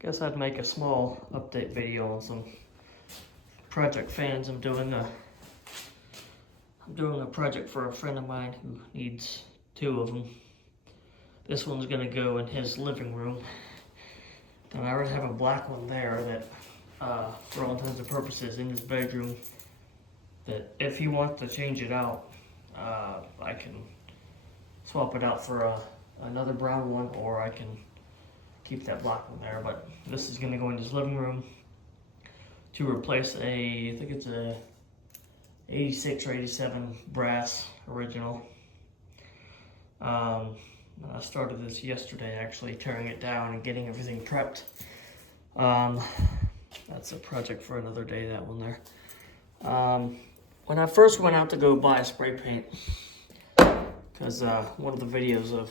Guess I'd make a small update video on some project fans. I'm doing a project for a friend of mine who needs 2 of them. This one's gonna go in his living room. And I already have a black one there that, for all intents and purposes, in his bedroom. That if he wants to change it out, I can swap it out for another brown one, or I can keep that black one there. But this is going to go in his living room to replace I think it's a 86 or 87 brass original. I started this yesterday, actually, tearing it down and getting everything prepped. That's a project for another day, that one there. When I first went out to go buy spray paint, because one of the videos of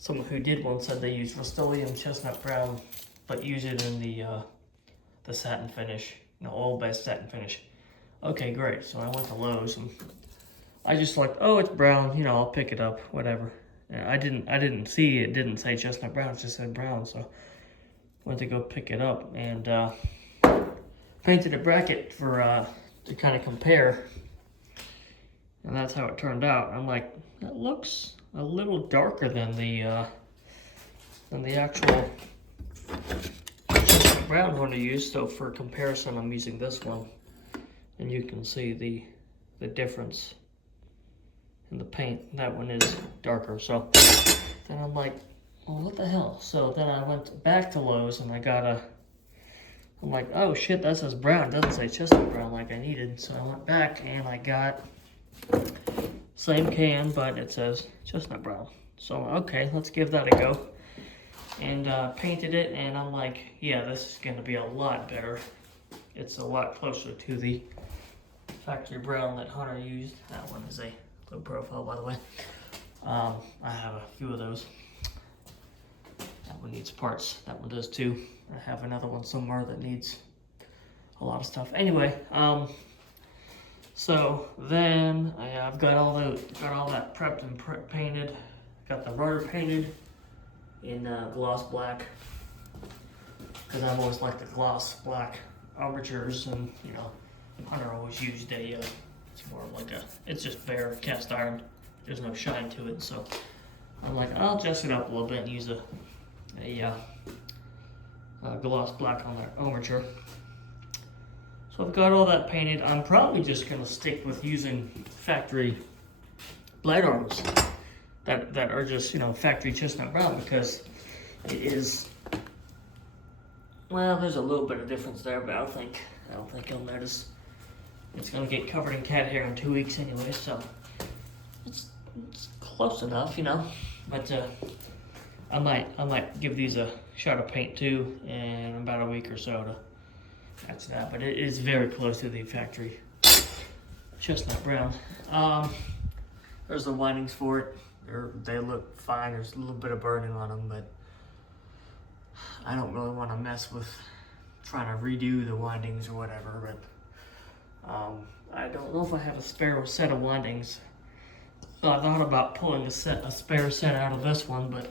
someone who did one said they used Rust-Oleum Chestnut Brown, but use it in the satin finish, oil-based satin finish. Okay, great. So I went to Lowe's and I just like, oh, it's brown, I'll pick it up, whatever. And I didn't see it. Didn't say chestnut brown. It just said brown. So went to go pick it up and painted a bracket for to kind of compare. And that's how it turned out. I'm like, that looks a little darker than the actual brown one I used. So for comparison, I'm using this one, and you can see the difference in the paint. That one is darker. So then I'm like, well, what the hell? So then I went back to Lowe's and I got I'm like, oh shit, that says brown. It doesn't say chestnut brown like I needed. So I went back and I got same can, but it says chestnut brown. So okay, let's give that a go. And painted it, and I'm like, yeah, this is gonna be a lot better. It's a lot closer to the factory brown that Hunter used. That one is a low profile, by the way. I have a few of those. That one needs parts. That one does too. I have another one somewhere that needs a lot of stuff. Anyway, so then I've got all that prepped and painted. Got the rudder painted in gloss black, because I've always liked the gloss black armatures, and Hunter always used it's more like it's just bare cast iron. There's no shine to it, so I'm like, I'll adjust it up a little bit and use a gloss black on that armature. So I've got all that painted. I'm probably just gonna stick with using factory blade arms that are just factory chestnut brown, because it is, well, there's a little bit of difference there, but I don't think you'll notice. It's gonna get covered in cat hair in 2 weeks anyway, so it's close enough, But I might give these a shot of paint too in about a week or so to match that. But it is very close to the factory chestnut brown. There's the windings for it. They look fine. There's a little bit of burning on them, but I don't really want to mess with trying to redo the windings or whatever. But I don't know if I have a spare set of windings. So I thought about pulling a spare set out of this one, but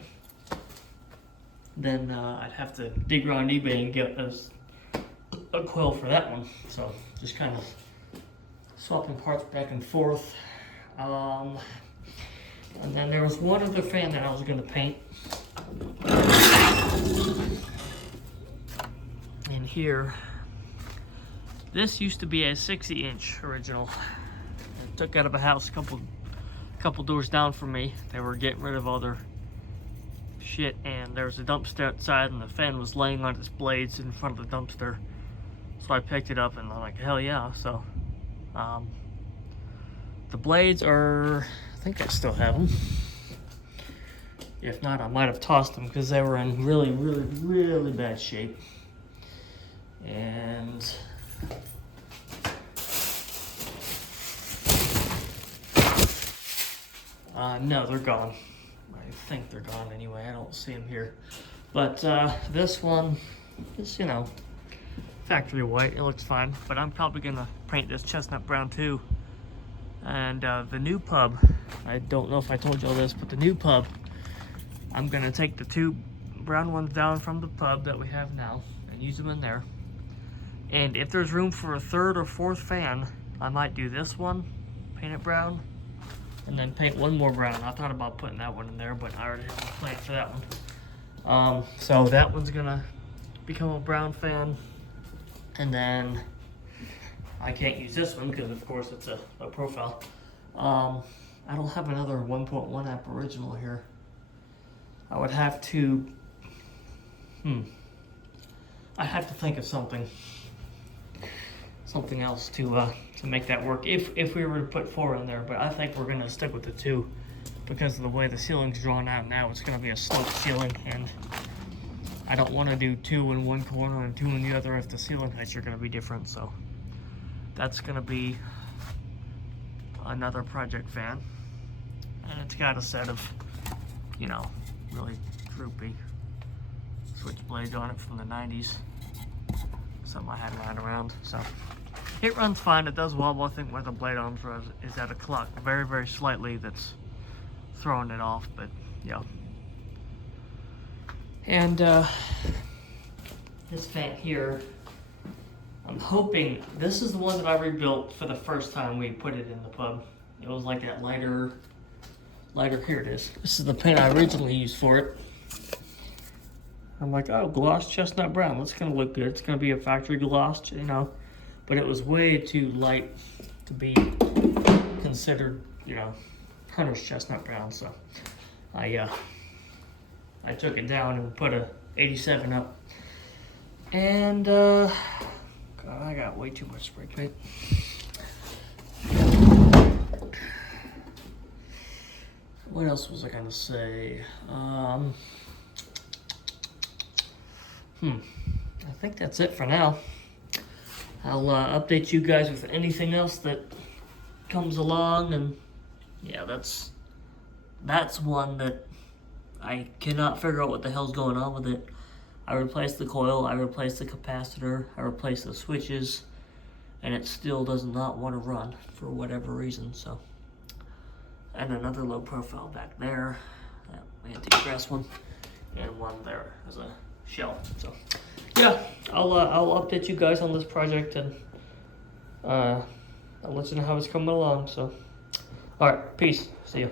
then I'd have to dig around eBay and get a coil for that one. So just kind of swapping parts back and forth. And then there was one other fan that I was going to paint. In here, this used to be a 60-inch original. I took out of a house a couple doors down from me. They were getting rid of all their shit, and there was a dumpster outside, and the fan was laying on its blades in front of the dumpster. So I picked it up, and I'm like, hell yeah. So the blades are, I think I still have them. If not, I might have tossed them because they were in really, really, really bad shape. And no, they're gone. I think they're gone anyway. I don't see them here. But this one is, factory white. It looks fine. But I'm probably gonna paint this chestnut brown too. And the new pub, I don't know if I told you all this, but the new pub, I'm gonna take the two brown ones down from the pub that we have now and use them in there. And if there's room for a third or fourth fan, I might do this one, paint it brown, and then paint one more brown. I thought about putting that one in there, but I already have a plan for that one. So that one's gonna become a brown fan. And then I can't use this one because of course it's a profile. I don't have another 1.1 amp original here. I would have to, I have to think of something else to make that work. If we were to put 4 in there, but I think we're gonna stick with the 2 because of the way the ceiling's drawn out now. It's gonna be a sloped ceiling, and I don't want to do 2 in one corner and 2 in the other if the ceiling heights are gonna be different. So that's gonna be another project fan, and it's got a set of, you know, really droopy switchblades on it from the 90s. Something I had lying around. So it runs fine, it does wobble. I think where the blade arms is at a clock very, very slightly that's throwing it off, but yeah. And this fan here, I'm hoping, this is the one that I rebuilt for the first time we put it in the pub. It was like that lighter, here it is. This is the paint I originally used for it. I'm like, oh, gloss chestnut brown, that's gonna look good. It's gonna be a factory gloss, you know. But it was way too light to be considered, you know, hunter's chestnut brown. So I took it down and put a 87 up. And God, I got way too much spray paint. What else was I gonna say? I think that's it for now. I'll update you guys with anything else that comes along, and yeah, that's one that I cannot figure out what the hell's going on with it. I replaced the coil, I replaced the capacitor, I replaced the switches, and it still does not want to run for whatever reason. So, and another low profile back there, that antique brass one, and one there as a shell. So yeah, I'll update you guys on this project, and I'll let you know how it's coming along. So all right, peace, see you.